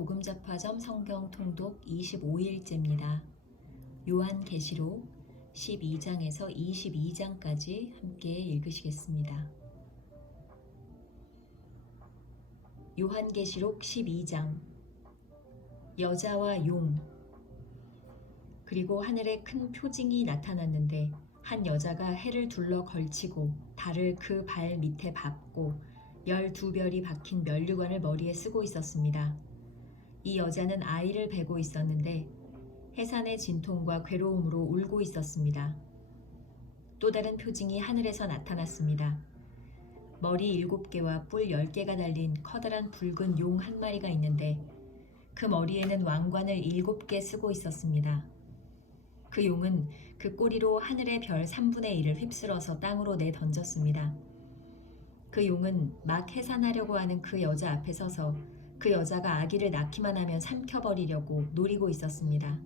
복음잡화점 성경 통독 25일째입니다. 요한계시록 12장에서 22장까지 함께 읽으시겠습니다. 요한계시록 12장. 여자와 용. 그리고 하늘에 큰 표징이 나타났는데 한 여자가 해를 둘러 걸치고 달을 그 발 밑에 밟고 12별이 박힌 면류관을 머리에 쓰고 있었습니다. 이 여자는 아이를 베고 있었는데 해산의 진통과 괴로움으로 울고 있었습니다. 또 다른 표징이 하늘에서 나타났습니다. 머리 7개와 뿔 10개가 달린 커다란 붉은 용 한 마리가 있는데 그 머리에는 왕관을 7개 쓰고 있었습니다. 그 용은 그 꼬리로 하늘의 별 3분의 1을 휩쓸어서 땅으로 내던졌습니다. 그 용은 막 해산하려고 하는 그 여자 앞에 서서 그 여자가 아기를 낳기만 하면 삼켜버리려고 노리고 있었습니다.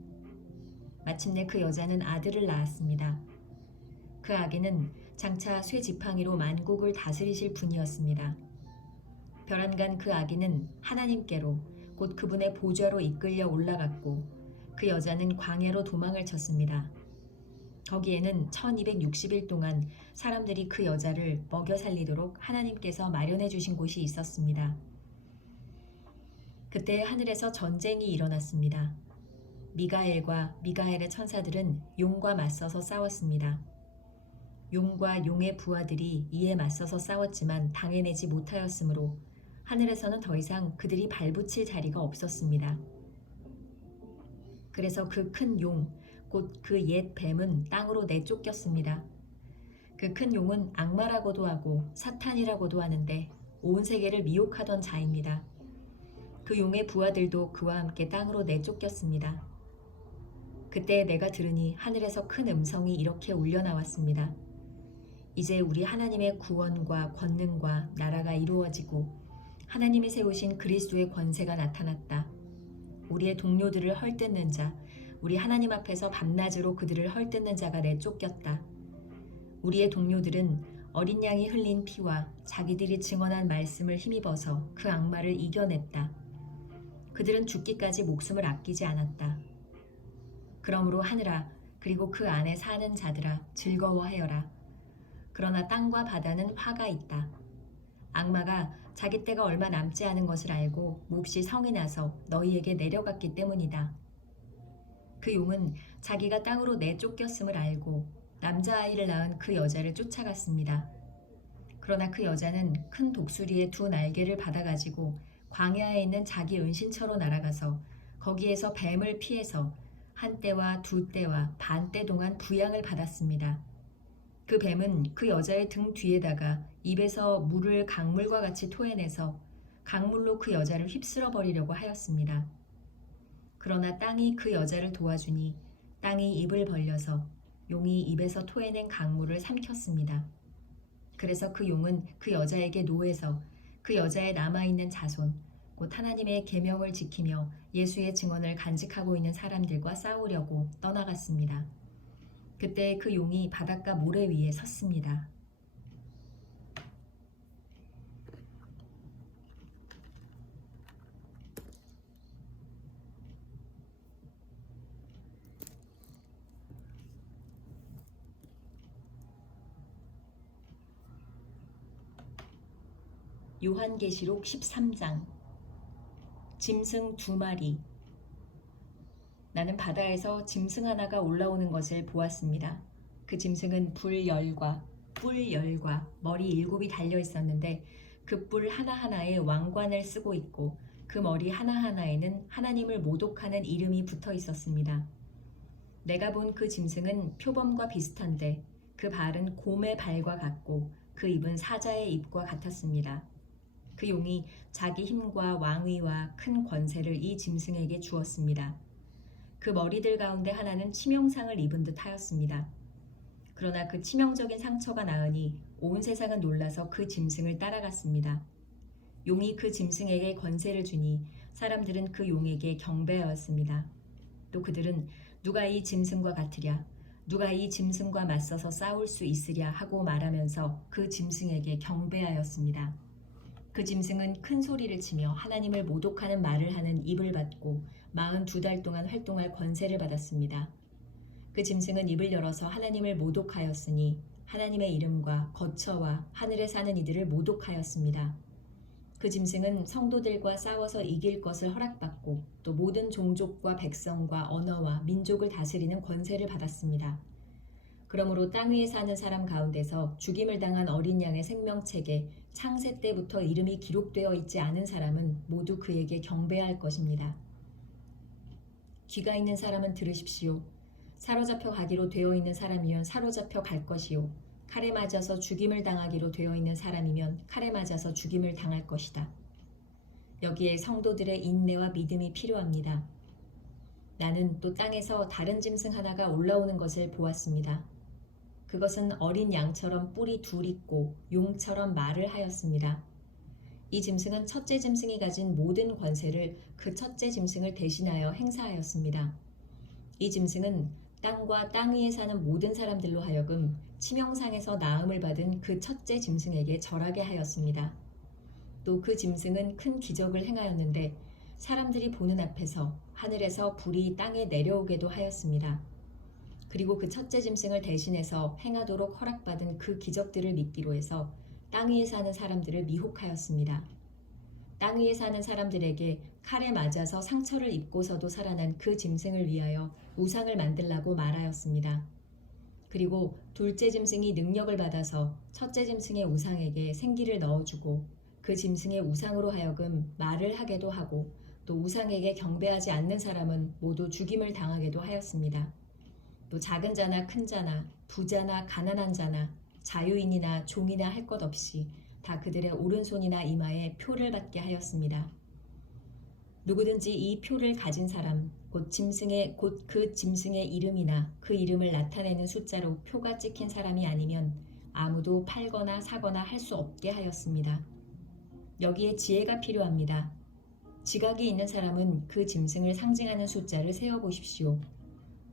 마침내 그 여자는 아들을 낳았습니다. 그 아기는 장차 쇠 지팡이로 만국을 다스리실 분이었습니다. 벼랑간 그 아기는 하나님께로 곧 그분의 보좌로 이끌려 올라갔고 그 여자는 광야로 도망을 쳤습니다. 거기에는 1260일 동안 사람들이 그 여자를 먹여 살리도록 하나님께서 마련해 주신 곳이 있었습니다. 그때 하늘에서 전쟁이 일어났습니다. 미가엘과 미가엘의 천사들은 용과 맞서서 싸웠습니다. 용과 용의 부하들이 이에 맞서서 싸웠지만 당해내지 못하였으므로 하늘에서는 더 이상 그들이 발붙일 자리가 없었습니다. 그래서 그 큰 용, 곧 그 옛 뱀은 땅으로 내쫓겼습니다. 그 큰 용은 악마라고도 하고 사탄이라고도 하는데 온 세계를 미혹하던 자입니다. 그 용의 부하들도 그와 함께 땅으로 내쫓겼습니다. 그때 내가 들으니 하늘에서 큰 음성이 이렇게 울려 나왔습니다. 이제 우리 하나님의 구원과 권능과 나라가 이루어지고 하나님이 세우신 그리스도의 권세가 나타났다. 우리의 동료들을 헐뜯는 자, 우리 하나님 앞에서 밤낮으로 그들을 헐뜯는 자가 내쫓겼다. 우리의 동료들은 어린 양이 흘린 피와 자기들이 증언한 말씀을 힘입어서 그 악마를 이겨냈다. 그들은 죽기까지 목숨을 아끼지 않았다. 그러므로 하늘아, 그리고 그 안에 사는 자들아, 즐거워하여라. 그러나 땅과 바다는 화가 있다. 악마가 자기 때가 얼마 남지 않은 것을 알고 몹시 성이 나서 너희에게 내려갔기 때문이다. 그 용은 자기가 땅으로 내쫓겼음을 알고 남자아이를 낳은 그 여자를 쫓아갔습니다. 그러나 그 여자는 큰 독수리의 2 날개를 받아가지고 광야에 있는 자기 은신처로 날아가서 거기에서 뱀을 피해서 1때와 2때와 반때 동안 부양을 받았습니다. 그 뱀은 그 여자의 등 뒤에다가 입에서 물을 강물과 같이 토해내서 강물로 그 여자를 휩쓸어 버리려고 하였습니다. 그러나 땅이 그 여자를 도와주니 땅이 입을 벌려서 용이 입에서 토해낸 강물을 삼켰습니다. 그래서 그 용은 그 여자에게 노해서 그 여자의 남아있는 자손, 곧 하나님의 계명을 지키며 예수의 증언을 간직하고 있는 사람들과 싸우려고 떠나갔습니다. 그때 그 용이 바닷가 모래 위에 섰습니다. 요한계시록 13장. 짐승 2마리. 나는 바다에서 짐승 하나가 올라오는 것을 보았습니다. 그 짐승은 불열과 뿔열과 머리 7이 달려 있었는데 그 뿔 하나하나에 왕관을 쓰고 있고 그 머리 하나하나에는 하나님을 모독하는 이름이 붙어 있었습니다. 내가 본 그 짐승은 표범과 비슷한데 그 발은 곰의 발과 같고 그 입은 사자의 입과 같았습니다. 그 용이 자기 힘과 왕위와 큰 권세를 이 짐승에게 주었습니다. 그 머리들 가운데 하나는 치명상을 입은 듯 하였습니다. 그러나 그 치명적인 상처가 나으니 온 세상은 놀라서 그 짐승을 따라갔습니다. 용이 그 짐승에게 권세를 주니 사람들은 그 용에게 경배하였습니다. 또 그들은 누가 이 짐승과 같으랴, 누가 이 짐승과 맞서서 싸울 수 있으랴 하고 말하면서 그 짐승에게 경배하였습니다. 그 짐승은 큰 소리를 치며 하나님을 모독하는 말을 하는 입을 받고 42달 동안 활동할 권세를 받았습니다. 그 짐승은 입을 열어서 하나님을 모독하였으니 하나님의 이름과 거처와 하늘에 사는 이들을 모독하였습니다. 그 짐승은 성도들과 싸워서 이길 것을 허락받고 또 모든 종족과 백성과 언어와 민족을 다스리는 권세를 받았습니다. 그러므로 땅 위에 사는 사람 가운데서 죽임을 당한 어린 양의 생명책에 창세 때부터 이름이 기록되어 있지 않은 사람은 모두 그에게 경배할 것입니다. 귀가 있는 사람은 들으십시오. 사로잡혀 가기로 되어 있는 사람이면 사로잡혀 갈 것이요. 칼에 맞아서 죽임을 당하기로 되어 있는 사람이면 칼에 맞아서 죽임을 당할 것이다. 여기에 성도들의 인내와 믿음이 필요합니다. 나는 또 땅에서 다른 짐승 하나가 올라오는 것을 보았습니다. 그것은 어린 양처럼 뿔이 둘 있고 용처럼 말을 하였습니다. 이 짐승은 첫째 짐승이 가진 모든 권세를 그 첫째 짐승을 대신하여 행사하였습니다. 이 짐승은 땅과 땅 위에 사는 모든 사람들로 하여금 치명상에서 나음을 받은 그 첫째 짐승에게 절하게 하였습니다. 또 그 짐승은 큰 기적을 행하였는데 사람들이 보는 앞에서 하늘에서 불이 땅에 내려오게도 하였습니다. 그리고 그 첫째 짐승을 대신해서 행하도록 허락받은 그 기적들을 믿기로 해서 땅 위에 사는 사람들을 미혹하였습니다. 땅 위에 사는 사람들에게 칼에 맞아서 상처를 입고서도 살아난 그 짐승을 위하여 우상을 만들라고 말하였습니다. 그리고 둘째 짐승이 능력을 받아서 첫째 짐승의 우상에게 생기를 넣어주고 그 짐승의 우상으로 하여금 말을 하게도 하고 또 우상에게 경배하지 않는 사람은 모두 죽임을 당하게도 하였습니다. 또 작은 자나 큰 자나 부자나 가난한 자나 자유인이나 종이나 할 것 없이 다 그들의 오른손이나 이마에 표를 받게 하였습니다. 누구든지 이 표를 가진 사람, 곧 그 짐승의 이름이나 그 이름을 나타내는 숫자로 표가 찍힌 사람이 아니면 아무도 팔거나 사거나 할 수 없게 하였습니다. 여기에 지혜가 필요합니다. 지각이 있는 사람은 그 짐승을 상징하는 숫자를 세어보십시오.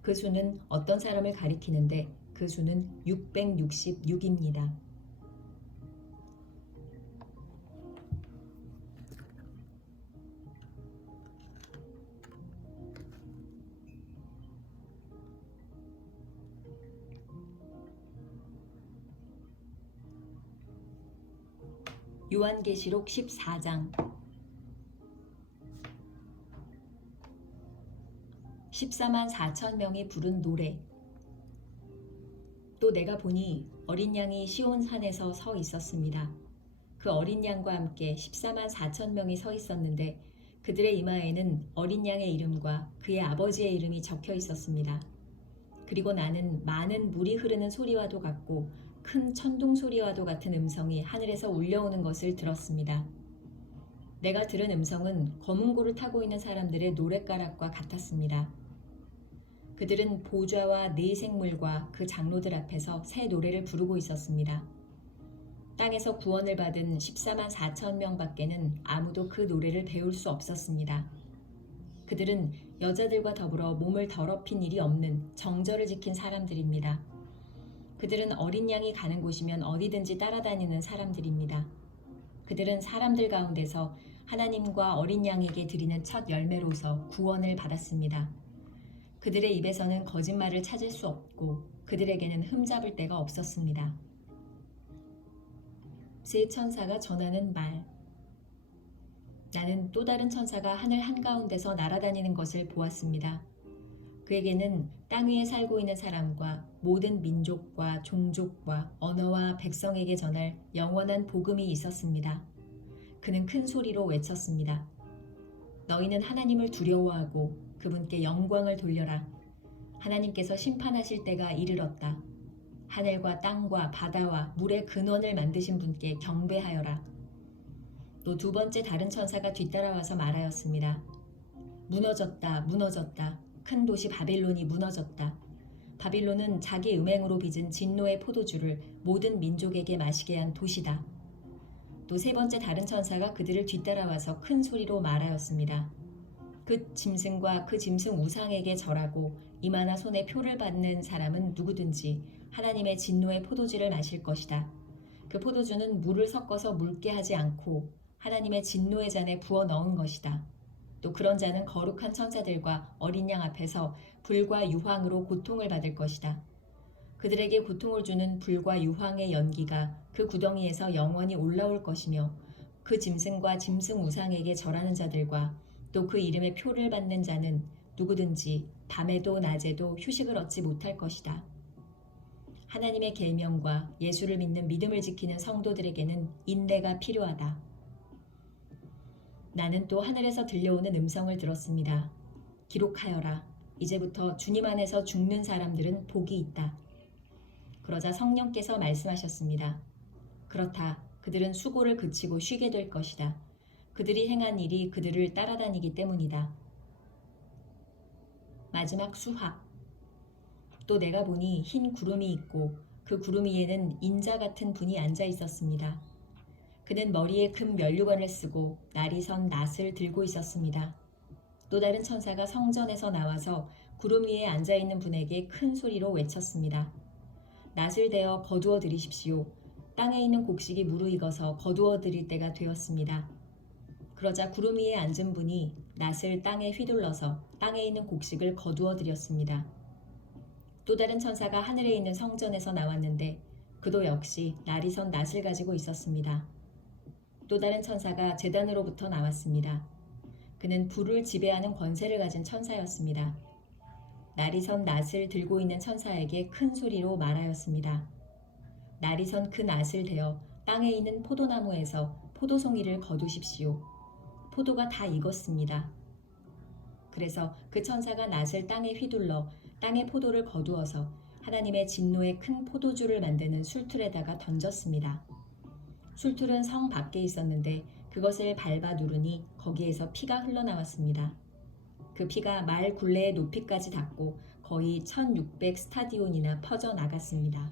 그 수는 어떤 사람을 가리키는데 그 수는 666입니다. 요한계시록 14장 14만 4천 명이 부른 노래. 또 내가 보니 어린 양이 시온 산에서 서 있었습니다. 그 어린 양과 함께 14만 4천 명이 서 있었는데 그들의 이마에는 어린 양의 이름과 그의 아버지의 이름이 적혀 있었습니다. 그리고 나는 많은 물이 흐르는 소리와도 같고 큰 천둥 소리와도 같은 음성이 하늘에서 울려오는 것을 들었습니다. 내가 들은 음성은 검은 고를 타고 있는 사람들의 노랫가락과 같았습니다. 그들은 보좌와 네 생물과 그 장로들 앞에서 새 노래를 부르고 있었습니다. 땅에서 구원을 받은 14만 4천 명 밖에는 아무도 그 노래를 배울 수 없었습니다. 그들은 여자들과 더불어 몸을 더럽힌 일이 없는 정절을 지킨 사람들입니다. 그들은 어린 양이 가는 곳이면 어디든지 따라다니는 사람들입니다. 그들은 사람들 가운데서 하나님과 어린 양에게 드리는 첫 열매로서 구원을 받았습니다. 그들의 입에서는 거짓말을 찾을 수 없고 그들에게는 흠잡을 데가 없었습니다. 세 천사가 전하는 말. 나는 또 다른 천사가 하늘 한가운데서 날아다니는 것을 보았습니다. 그에게는 땅 위에 살고 있는 사람과 모든 민족과 종족과 언어와 백성에게 전할 영원한 복음이 있었습니다. 그는 큰 소리로 외쳤습니다. 너희는 하나님을 두려워하고 그분께 영광을 돌려라. 하나님께서 심판하실 때가 이르렀다. 하늘과 땅과 바다와 물의 근원을 만드신 분께 경배하여라. 또 두 번째 다른 천사가 뒤따라와서 말하였습니다. 무너졌다, 무너졌다. 큰 도시 바빌론이 무너졌다. 바빌론은 자기 음행으로 빚은 진노의 포도주를 모든 민족에게 마시게 한 도시다. 또 세 번째 다른 천사가 그들을 뒤따라와서 큰 소리로 말하였습니다. 그 짐승과 그 짐승 우상에게 절하고 이마나 손에 표를 받는 사람은 누구든지 하나님의 진노의 포도주를 마실 것이다. 그 포도주는 물을 섞어서 묽게 하지 않고 하나님의 진노의 잔에 부어 넣은 것이다. 또 그런 자는 거룩한 천사들과 어린 양 앞에서 불과 유황으로 고통을 받을 것이다. 그들에게 고통을 주는 불과 유황의 연기가 그 구덩이에서 영원히 올라올 것이며 그 짐승과 짐승 우상에게 절하는 자들과 또 그 이름의 표를 받는 자는 누구든지 밤에도 낮에도 휴식을 얻지 못할 것이다. 하나님의 계명과 예수를 믿는 믿음을 지키는 성도들에게는 인내가 필요하다. 나는 또 하늘에서 들려오는 음성을 들었습니다. 기록하여라. 이제부터 주님 안에서 죽는 사람들은 복이 있다. 그러자 성령께서 말씀하셨습니다. 그렇다. 그들은 수고를 그치고 쉬게 될 것이다. 그들이 행한 일이 그들을 따라다니기 때문이다. 마지막 수학. 또 내가 보니 흰 구름이 있고 그 구름 위에는 인자 같은 분이 앉아 있었습니다. 그는 머리에 금 면류관을 쓰고 날이 선 낫을 들고 있었습니다. 또 다른 천사가 성전에서 나와서 구름 위에 앉아 있는 분에게 큰 소리로 외쳤습니다. 낫을 대어 거두어 들이십시오. 땅에 있는 곡식이 무르익어서 거두어 들일 때가 되었습니다. 그러자 구름 위에 앉은 분이 낫을 땅에 휘둘러서 땅에 있는 곡식을 거두어 들였습니다. 또 다른 천사가 하늘에 있는 성전에서 나왔는데 그도 역시 날이 선 낫을 가지고 있었습니다. 또 다른 천사가 제단으로부터 나왔습니다. 그는 불을 지배하는 권세를 가진 천사였습니다. 날이 선 낫을 들고 있는 천사에게 큰 소리로 말하였습니다. 날이 선 그 낫을 대어 땅에 있는 포도나무에서 포도송이를 거두십시오. 포도가 다 익었습니다. 그래서 그 천사가 낫을 땅에 휘둘러 땅의 포도를 거두어서 하나님의 진노의 큰 포도주를 만드는 술틀에다가 던졌습니다. 술틀은 성 밖에 있었는데 그것을 밟아 누르니 거기에서 피가 흘러나왔습니다. 그 피가 말 굴레의 높이까지 닿고 거의 1600 스타디온이나 퍼져나갔습니다.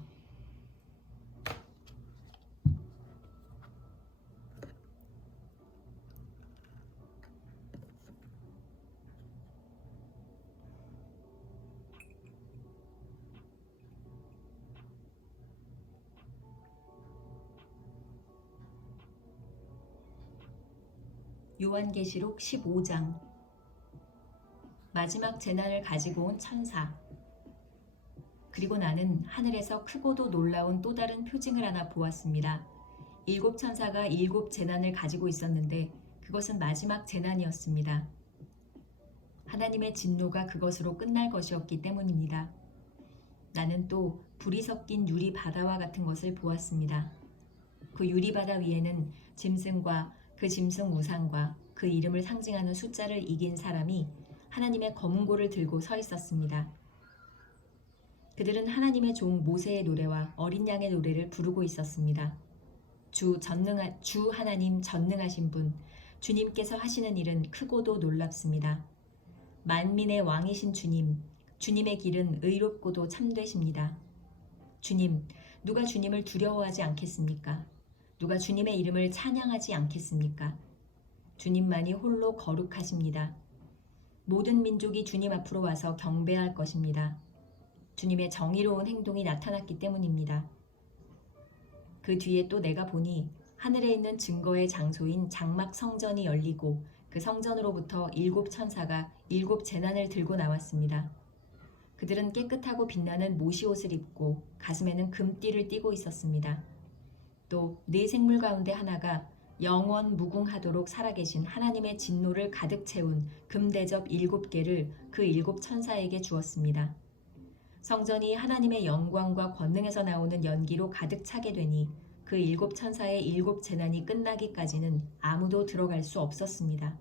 요한계시록 15장. 마지막 재난을 가지고 온 천사. 그리고 나는 하늘에서 크고도 놀라운 또 다른 표징을 하나 보았습니다. 7 천사가 7 재난을 가지고 있었는데 그것은 마지막 재난이었습니다. 하나님의 진노가 그것으로 끝날 것이었기 때문입니다. 나는 또 불이 섞인 유리 바다와 같은 것을 보았습니다. 그 유리 바다 위에는 짐승과 그 짐승 우상과 그 이름을 상징하는 숫자를 이긴 사람이 하나님의 검은고를 들고 서 있었습니다. 그들은 하나님의 종 모세의 노래와 어린 양의 노래를 부르고 있었습니다. 주 하나님 전능하신 분, 주님께서 하시는 일은 크고도 놀랍습니다. 만민의 왕이신 주님, 주님의 길은 의롭고도 참되십니다. 주님, 누가 주님을 두려워하지 않겠습니까? 누가 주님의 이름을 찬양하지 않겠습니까? 주님만이 홀로 거룩하십니다. 모든 민족이 주님 앞으로 와서 경배할 것입니다. 주님의 정의로운 행동이 나타났기 때문입니다. 그 뒤에 또 내가 보니 하늘에 있는 증거의 장소인 장막 성전이 열리고 그 성전으로부터 7 천사가 7 재난을 들고 나왔습니다. 그들은 깨끗하고 빛나는 모시옷을 입고 가슴에는 금띠를 띠고 있었습니다. 또 네 생물 가운데 하나가 영원 무궁하도록 살아계신 하나님의 진노를 가득 채운 금대접 7개를 그 7 천사에게 주었습니다. 성전이 하나님의 영광과 권능에서 나오는 연기로 가득 차게 되니 그 7 천사의 7 재난이 끝나기까지는 아무도 들어갈 수 없었습니다.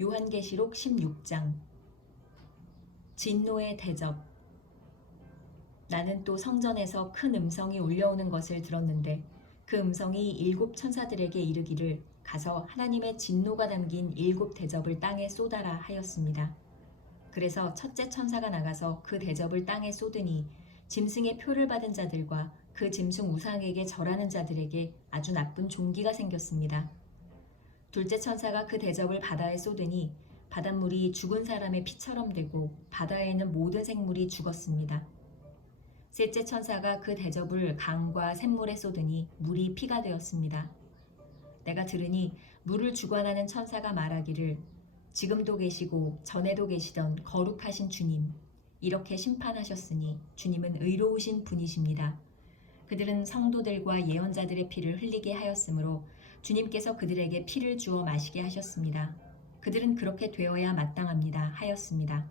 요한계시록 16장. 진노의 대접. 나는 또 성전에서 큰 음성이 울려오는 것을 들었는데 그 음성이 7 천사들에게 이르기를 가서 하나님의 진노가 담긴 7 대접을 땅에 쏟아라 하였습니다. 그래서 첫째 천사가 나가서 그 대접을 땅에 쏟으니 짐승의 표를 받은 자들과 그 짐승 우상에게 절하는 자들에게 아주 나쁜 종기가 생겼습니다. 둘째 천사가 그 대접을 바다에 쏟으니 바닷물이 죽은 사람의 피처럼 되고 바다에 있는 모든 생물이 죽었습니다. 셋째 천사가 그 대접을 강과 샘물에 쏟으니 물이 피가 되었습니다. 내가 들으니 물을 주관하는 천사가 말하기를 지금도 계시고 전에도 계시던 거룩하신 주님, 이렇게 심판하셨으니 주님은 의로우신 분이십니다. 그들은 성도들과 예언자들의 피를 흘리게 하였으므로 주님께서 그들에게 피를 주어 마시게 하셨습니다. 그들은 그렇게 되어야 마땅합니다 하였습니다.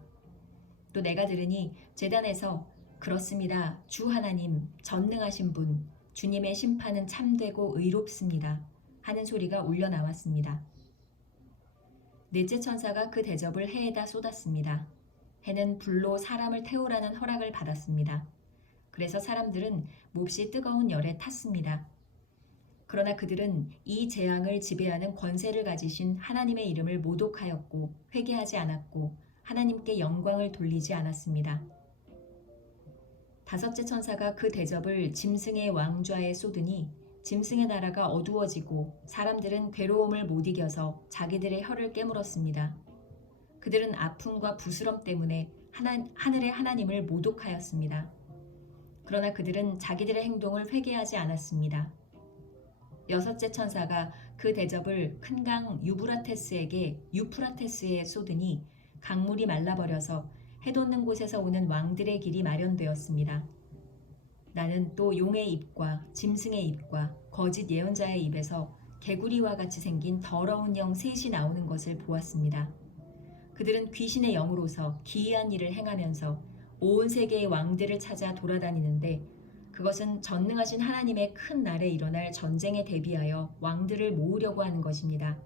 또 내가 들으니 제단에서 그렇습니다. 주 하나님, 전능하신 분, 주님의 심판은 참되고 의롭습니다 하는 소리가 울려 나왔습니다. 넷째 천사가 그 대접을 해에다 쏟았습니다. 해는 불로 사람을 태우라는 허락을 받았습니다. 그래서 사람들은 몹시 뜨거운 열에 탔습니다. 그러나 그들은 이 재앙을 지배하는 권세를 가지신 하나님의 이름을 모독하였고 회개하지 않았고 하나님께 영광을 돌리지 않았습니다. 다섯째 천사가 그 대접을 짐승의 왕좌에 쏟으니 짐승의 나라가 어두워지고 사람들은 괴로움을 못 이겨서 자기들의 혀를 깨물었습니다. 그들은 아픔과 부스럼 때문에 하늘의 하나님을 모독하였습니다. 그러나 그들은 자기들의 행동을 회개하지 않았습니다. 여섯째 천사가 그 대접을 큰 강 유프라테스에 쏟으니 강물이 말라버려서 해돋는 곳에서 오는 왕들의 길이 마련되었습니다. 나는 또 용의 입과 짐승의 입과 거짓 예언자의 입에서 개구리와 같이 생긴 더러운 영 셋이 나오는 것을 보았습니다. 그들은 귀신의 영으로서 기이한 일을 행하면서 온 세계의 왕들을 찾아 돌아다니는데 그것은 전능하신 하나님의 큰 날에 일어날 전쟁에 대비하여 왕들을 모으려고 하는 것입니다.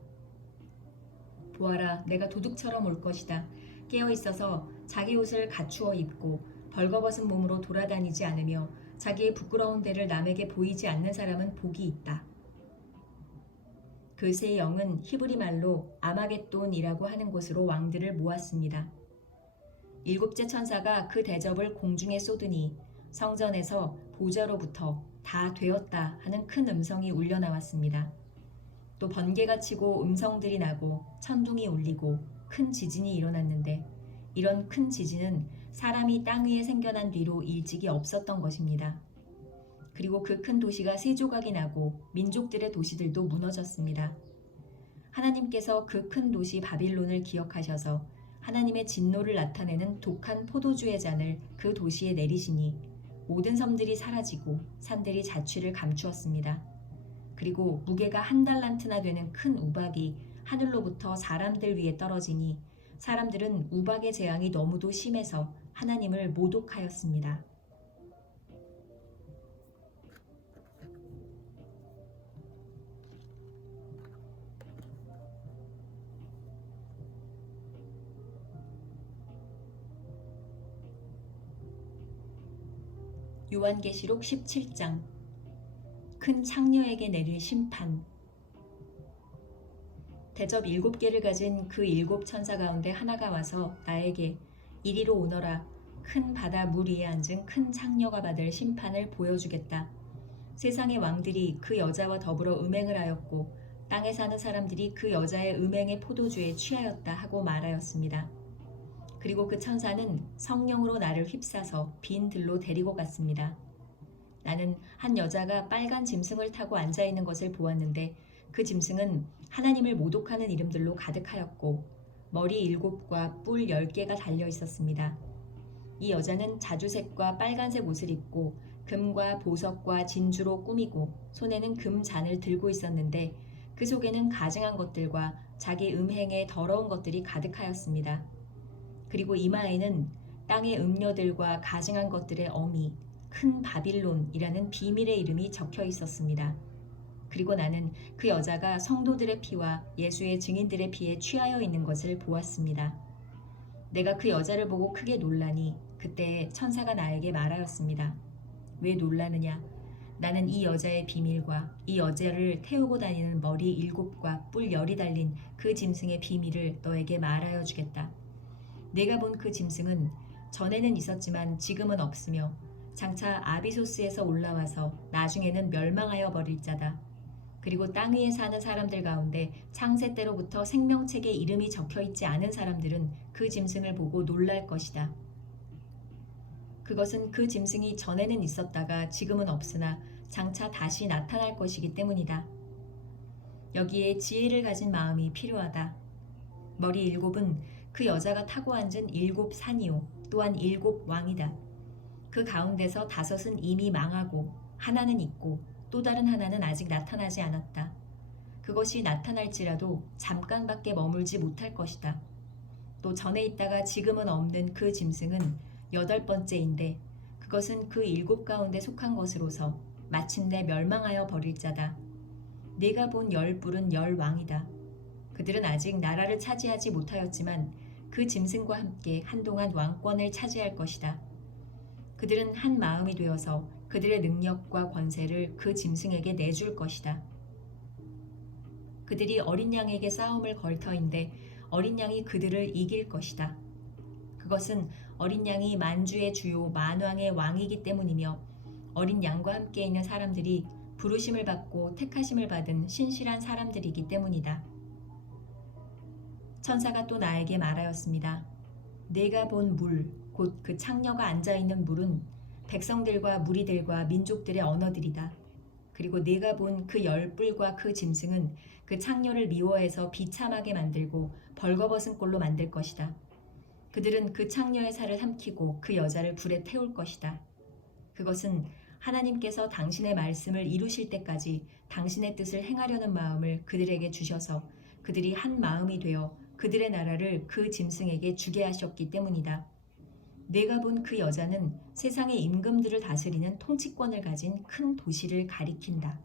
보아라, 내가 도둑처럼 올 것이다. 깨어 있어서 자기 옷을 갖추어 입고 벌거벗은 몸으로 돌아다니지 않으며 자기의 부끄러운 데를 남에게 보이지 않는 사람은 복이 있다. 그 세 영은 히브리 말로 아마겟돈이라고 하는 곳으로 왕들을 모았습니다. 일곱째 천사가 그 대접을 공중에 쏟으니 성전에서 보좌로부터 다 되었다 하는 큰 음성이 울려 나왔습니다. 또 번개가 치고 음성들이 나고 천둥이 울리고 큰 지진이 일어났는데 이런 큰 지진은 사람이 땅 위에 생겨난 뒤로 일찍이 없었던 것입니다. 그리고 그 큰 도시가 세 조각이 나고 민족들의 도시들도 무너졌습니다. 하나님께서 그 큰 도시 바빌론을 기억하셔서 하나님의 진노를 나타내는 독한 포도주의 잔을 그 도시에 내리시니 모든 섬들이 사라지고 산들이 자취를 감추었습니다. 그리고 무게가 1달란트나 되는 큰 우박이 하늘로부터 사람들 위에 떨어지니 사람들은 우박의 재앙이 너무도 심해서 하나님을 모독하였습니다. 요한계시록 17장 큰 창녀에게 내릴 심판. 대접 7개를 가진 그 7 천사 가운데 하나가 와서 나에게 이리로 오너라. 큰 바다 물 위에 앉은 큰 창녀가 받을 심판을 보여주겠다. 세상의 왕들이 그 여자와 더불어 음행을 하였고 땅에 사는 사람들이 그 여자의 음행의 포도주에 취하였다 하고 말하였습니다. 그리고 그 천사는 성령으로 나를 휩싸서 빈 들로 데리고 갔습니다. 나는 한 여자가 빨간 짐승을 타고 앉아있는 것을 보았는데 그 짐승은 하나님을 모독하는 이름들로 가득하였고 머리 7과 뿔 10개가 달려 있었습니다. 이 여자는 자주색과 빨간색 옷을 입고 금과 보석과 진주로 꾸미고 손에는 금 잔을 들고 있었는데 그 속에는 가증한 것들과 자기 음행의 더러운 것들이 가득하였습니다. 그리고 이마에는 땅의 음녀들과 가증한 것들의 어미, 큰 바빌론이라는 비밀의 이름이 적혀 있었습니다. 그리고 나는 그 여자가 성도들의 피와 예수의 증인들의 피에 취하여 있는 것을 보았습니다. 내가 그 여자를 보고 크게 놀라니 그때 천사가 나에게 말하였습니다. 왜 놀라느냐? 나는 이 여자의 비밀과 이 여자를 태우고 다니는 머리 7과 뿔 10이 달린 그 짐승의 비밀을 너에게 말하여 주겠다. 내가 본 그 짐승은 전에는 있었지만 지금은 없으며 장차 아비소스에서 올라와서 나중에는 멸망하여 버릴 자다. 그리고 땅 위에 사는 사람들 가운데 창세 때로부터 생명책에 이름이 적혀 있지 않은 사람들은 그 짐승을 보고 놀랄 것이다. 그것은 그 짐승이 전에는 있었다가 지금은 없으나 장차 다시 나타날 것이기 때문이다. 여기에 지혜를 가진 마음이 필요하다. 머리 7은 그 여자가 타고 앉은 7 산이요 또한 7 왕이다. 그 가운데서 5은 이미 망하고 하나는 있고 또 다른 하나는 아직 나타나지 않았다. 그것이 나타날지라도 잠깐밖에 머물지 못할 것이다. 또 전에 있다가 지금은 없는 그 짐승은 8번째인데 그것은 그 7 가운데 속한 것으로서 마침내 멸망하여 버릴 자다. 네가 본 10뿔은 10왕이다. 그들은 아직 나라를 차지하지 못하였지만 그 짐승과 함께 한동안 왕권을 차지할 것이다. 그들은 한 마음이 되어서 그들의 능력과 권세를 그 짐승에게 내줄 것이다. 그들이 어린 양에게 싸움을 걸 터인데 어린 양이 그들을 이길 것이다. 그것은 어린 양이 만주의 주요 만왕의 왕이기 때문이며 어린 양과 함께 있는 사람들이 부르심을 받고 택하심을 받은 신실한 사람들이기 때문이다. 천사가 또 나에게 말하였습니다. 내가 본 물, 곧 그 창녀가 앉아있는 물은 백성들과 무리들과 민족들의 언어들이다. 그리고 내가 본 그 10뿔과 그 짐승은 그 창녀를 미워해서 비참하게 만들고 벌거벗은 꼴로 만들 것이다. 그들은 그 창녀의 살을 삼키고 그 여자를 불에 태울 것이다. 그것은 하나님께서 당신의 말씀을 이루실 때까지 당신의 뜻을 행하려는 마음을 그들에게 주셔서 그들이 한 마음이 되어 그들의 나라를 그 짐승에게 주게 하셨기 때문이다. 내가 본 그 여자는 세상의 임금들을 다스리는 통치권을 가진 큰 도시를 가리킨다.